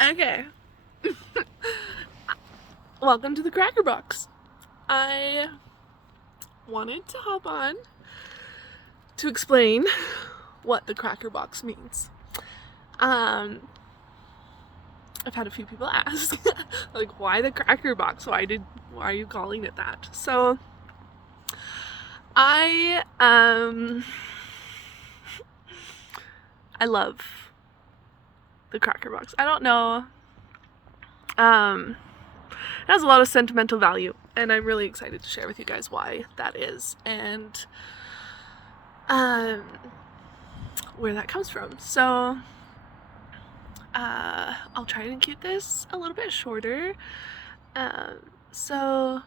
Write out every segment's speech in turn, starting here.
Okay. Welcome to the Cracker Box. I wanted to hop on to explain what the Cracker Box means. I've had a few people ask, like, why the Cracker Box? Why are you calling it that? So, I love the Cracker Box. I don't know. It has a lot of sentimental value, and I'm really excited to share with you guys why that is and where that comes from. So I'll try and keep this a little bit shorter. So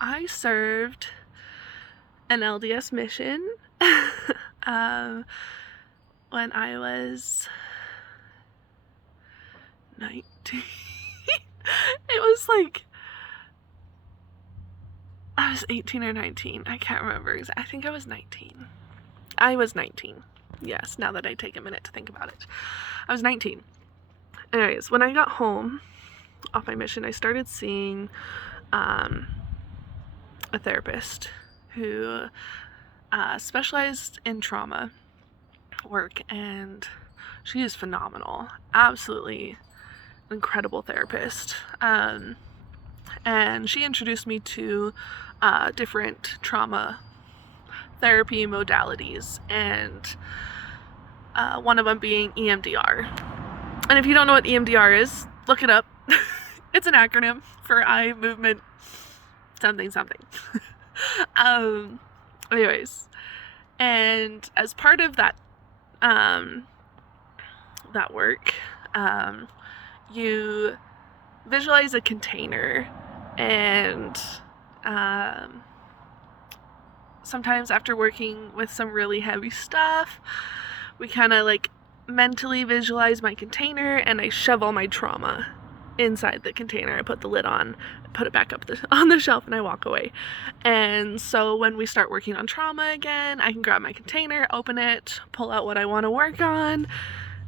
I served an LDS mission when I was 19. It was like I was 18 or 19. I can't remember. I think I was 19. I was 19. Yes, now that I take a minute to think about it. I was 19. Anyways, when I got home off my mission, I started seeing a therapist who specialized in trauma work, and she is phenomenal. Absolutely incredible therapist. And she introduced me to different trauma therapy modalities, and one of them being EMDR. And if you don't know what EMDR is, look it up. It's an acronym for eye movement something. Anyways, and as part of that that work, you visualize a container, and sometimes after working with some really heavy stuff, we kind of like mentally visualize my container, and I shove all my trauma inside the container. I put the lid on, put it back up on the shelf, and I walk away. And so when we start working on trauma again, I can grab my container, open it, pull out what I want to work on.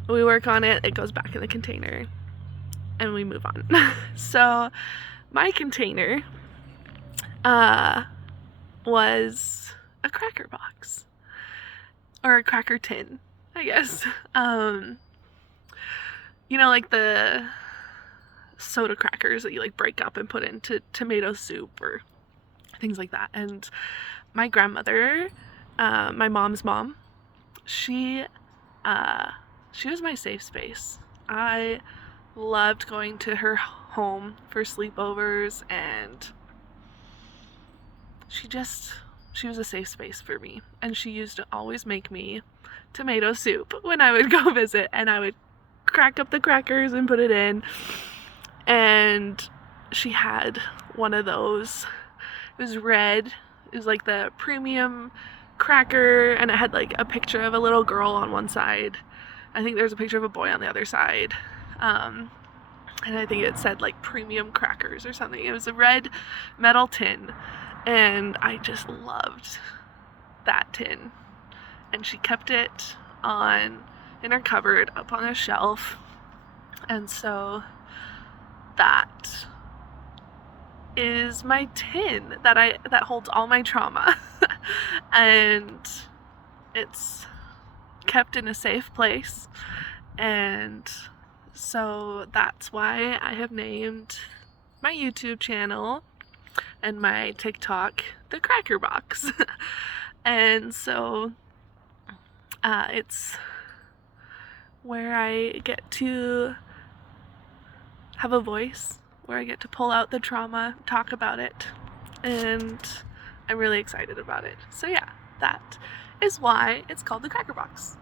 We work on it, it goes back in the container, and we move on. So my container was a cracker box, or a cracker tin, I guess. You know, like the soda crackers that you like break up and put into tomato soup or things like that. And my grandmother, my mom's mom, she was my safe space. I loved going to her home for sleepovers, and she was a safe space for me. And she used to always make me tomato soup when I would go visit, and I would crack up the crackers and put it in. And she had one of those. It was red. It was like the premium cracker, and it had like a picture of a little girl on one side. I think there's a picture of a boy on the other side. And I think it said like premium crackers or something. It was a red metal tin, and I just loved that tin. And she kept it in her cupboard up on a shelf. And so that is my tin that holds all my trauma. And it's kept in a safe place. And so that's why I have named my YouTube channel and my TikTok the Cracker Box. And so it's where I get to have a voice, where I get to pull out the trauma, talk about it, and I'm really excited about it. So yeah, that is why it's called the Cracker Box.